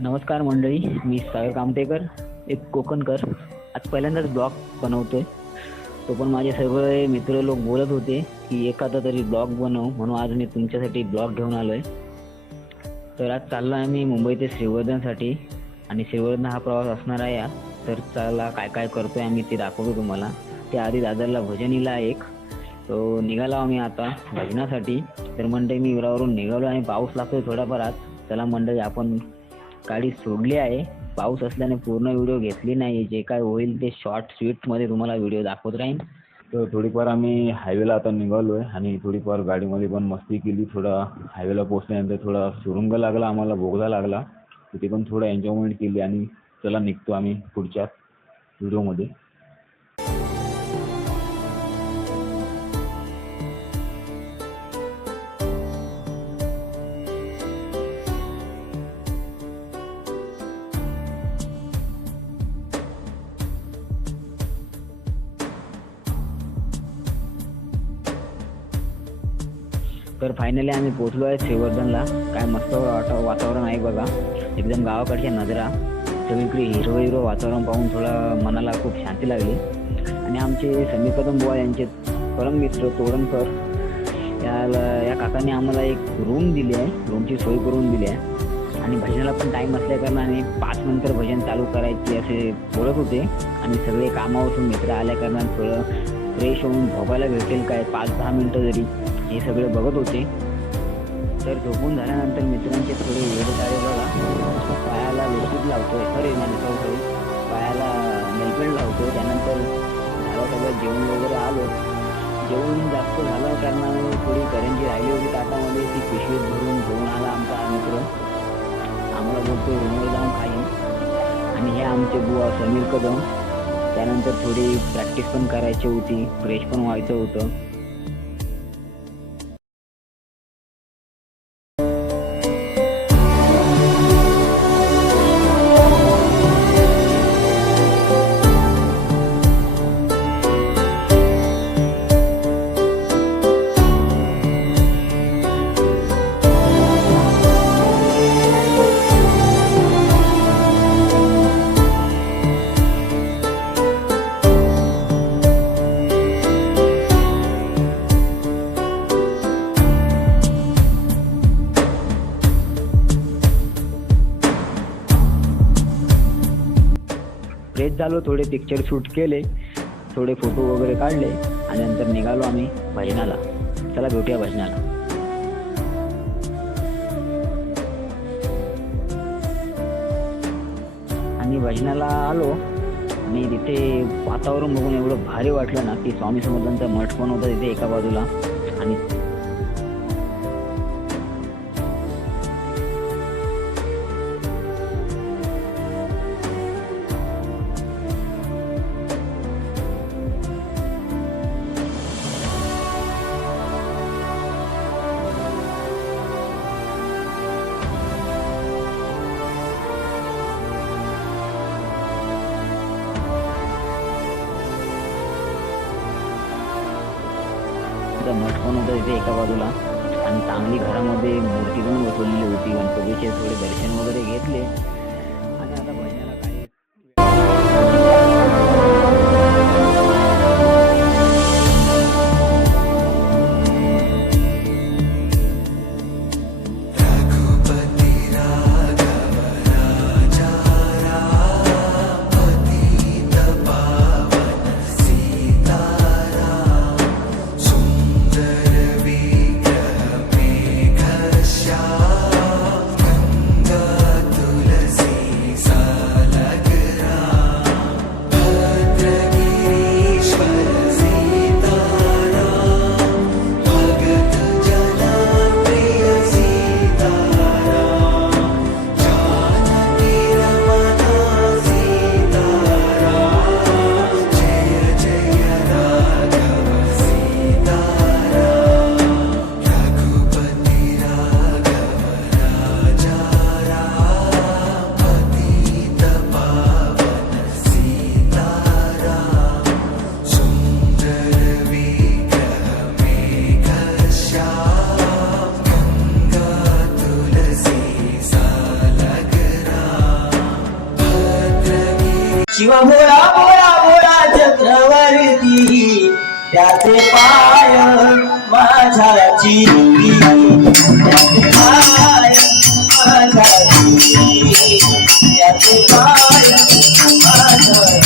नमस्कार मंडळी मी सागर कामतेकर एक कोकणकर. आज पहिल्यांदाच ब्लॉग बनवतोय. तो पण माझे सगळे मित्र लोक बोलत होते की एखादा तरी ब्लॉग बनव म्हणून आज मी तुमच्यासाठी ब्लॉग घेऊन आलोय. तर आज चाललो आहे मी मुंबई ते श्रीवर्धनसाठी. आणि श्रीवर्धन हा प्रवास असणार आहे आज. तर चला काय काय करतोय आम्ही ते दाखवतो तुम्हाला. त्याआधी दादरला भजनीला एक. तो निघाला आम्ही आता भजनासाठी. तर मंडळी मी विरावरून निघालो आणि पाऊस लागतोय थोडाफार आज. चला मंडळी आपण गाडी सोडली आहे. पाऊस असल्याने पूर्ण व्हिडिओ घेतली नाही जे काय होईल ते शॉर्ट स्वीटमध्ये तुम्हाला व्हिडिओ दाखवत राहीन. तर थोडीफार आम्ही हायवेला आता निघालो आहे आणि थोडीफार गाडीमध्ये पण मस्ती केली. थोडा हायवेला पोहोचल्यानंतर थोडा सुरुंग लागला आम्हाला बोगदा लागला. तिथे पण थोडा एन्जॉयमेंट केली आणि चला निघतो आम्ही पुढच्या व्हिडिओमध्ये तर फायनली आम्ही पोचलो आहे श्रीवर्धनला. काय मस्त वाट वातावरण आहे बघा. एकदम गावाकडच्या नजरा. सगळीकडे हिरवं हिरवं वातावरण पाहून थोडं मनाला खूप शांती लागली. आणि आमचे समीर कदम बुवा यांचे परम मित्र तोरणकर याला या काकांनी आम्हाला एक रूम दिली आहे. रूमची सोय करून दिली आहे. आणि भजनाला पण टाईम असल्याकारणाने पाच नंतर भजन चालू करायचे असे बोलत होते. आणि सगळे कामावरून मित्र आल्याकारणाने थोडं फ्रेश होऊन भोगायला भेटेल काय? पाच दहा मिनटं जरी. हे सगळं बघत होते. तर झोपून झाल्यानंतर मित्रांचे थोडे वेळ झाले बघा. पायाला लिपस्टिक लावतोय. अरे माझं पायाला नेलपेंट लावतोय. त्यानंतर झालं सगळं जेवण वगैरे आलो. जेवण जास्त झालं कारणाने थोडी करंजी राहिली होती. ताटामध्ये ती पिशवीत भरून घेऊन आला आमचा मित्र. आम्हाला बोलतो रूमवर जाऊन खाईन आणि हे आमचे बुवा समीर कदम. त्यानंतर थोडी प्रॅक्टिस पण करायची होती. फ्रेश पण व्हायचं होतं. फ्रेश थोडे पिक्चर शूट केले थोडे फोटो वगैरे काढले आणि नंतर निघालो आम्ही भजनाला. चला भेटूया भजनाला. आणि भजनाला आलो आणि तिथे वातावरण बघून एवढं भारी वाटलं ना की स्वामी समर्थांचा मठ पण होता तिथे एका बाजूला. होतं तिथे एका बाजूला. आणि चांगली घरामध्ये मूर्ती पण बसवलेली होती. गणपतीचे थोडे दर्शन वगैरे घेतले. ಮಾಯ ಮಾಯ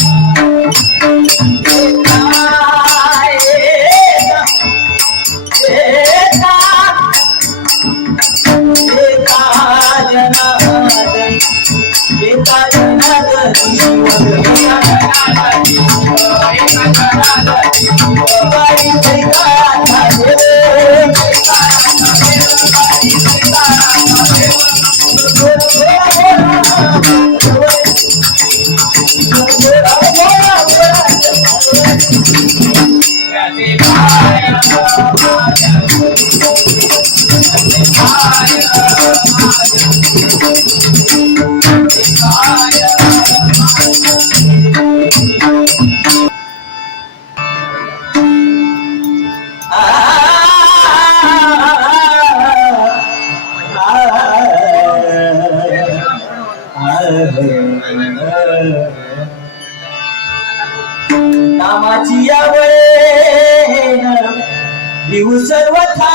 लिहू सर्वथा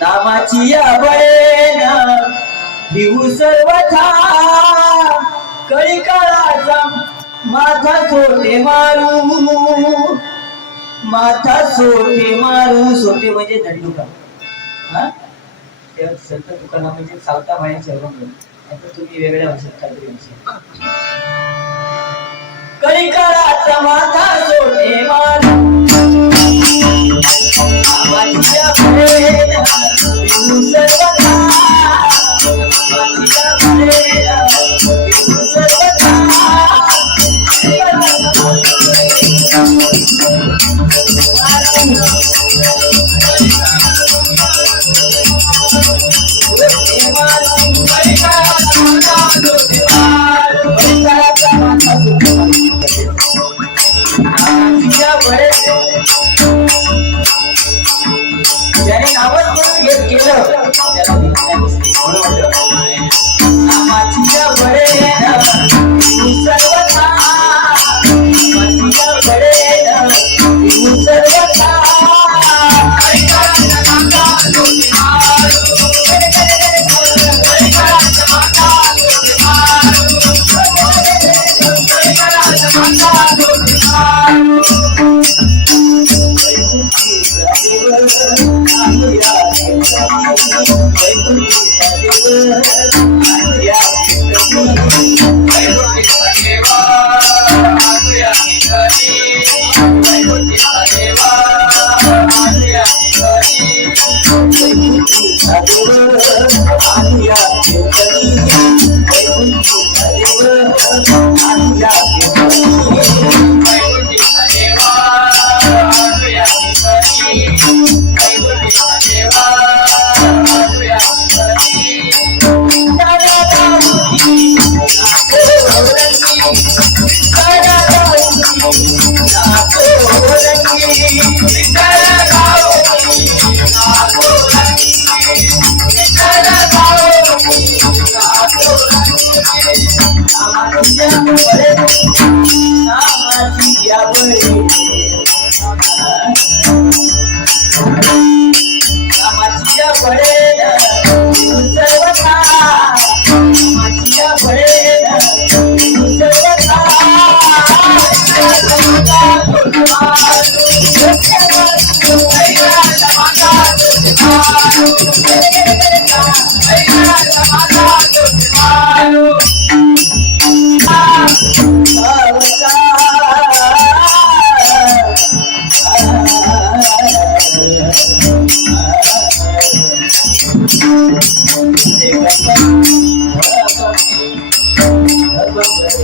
नामाची आवळे लिहू सर्वथा कळी काळाचा माथा सोटे मारू. माथा सोटे मारू. सोटे म्हणजे दंडुका हा? संत तुकाराम म्हणजे सावता बाहेर सर्व आता तुम्ही वेगळ्या भाषेत काहीतरी भाषेत माथा सोटे मारू. आवाजीच्या फळेला लिहू सर्वथा. आवाजीच्या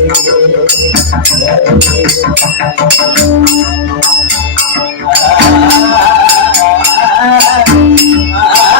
Ah, ah, ah, ah.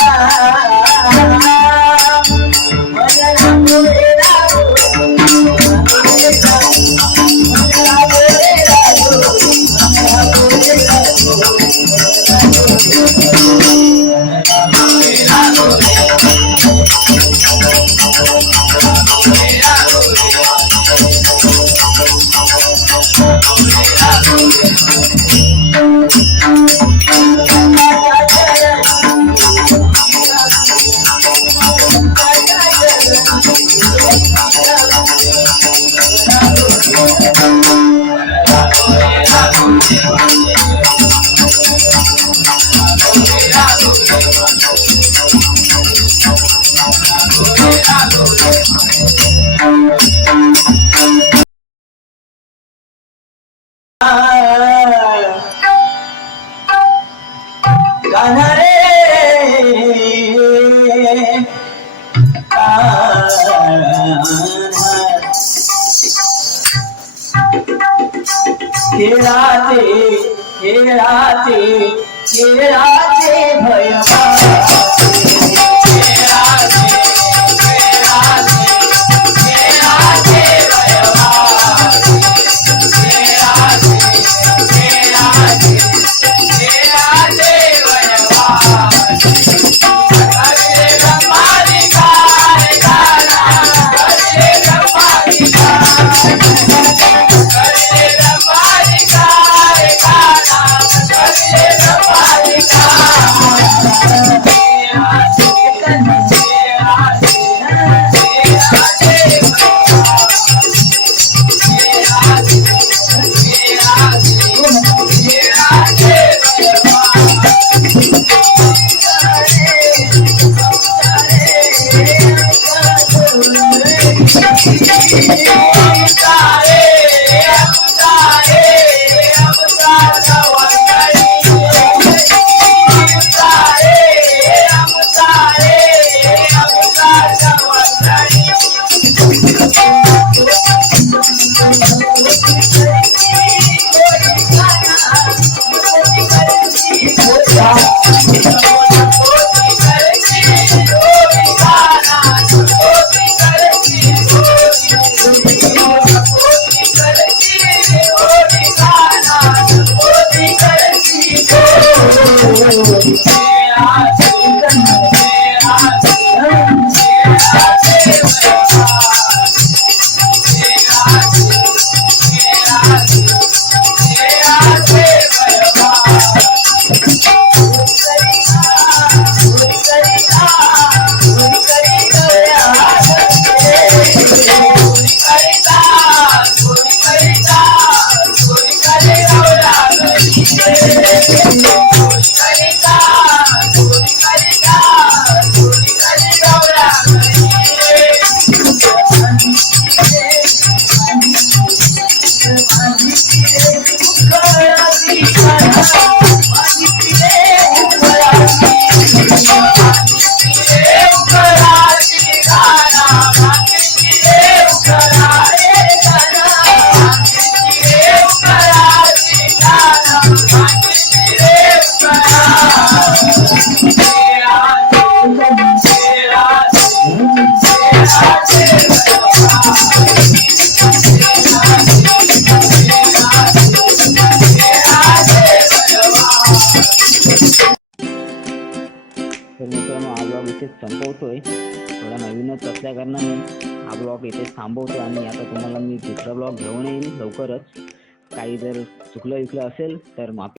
खेळाचे खेळाचे खेळाचे भय तर मित्रांनो हा ब्लॉग इथेच संपवतोय. थोडा नवीनच असल्या कारणाने हा ब्लॉग इथेच थांबवतो आणि आता तुम्हाला मी दुसरा ब्लॉग घेऊन येईन लवकरच. काही जर चुकलं विकलं असेल तर माफी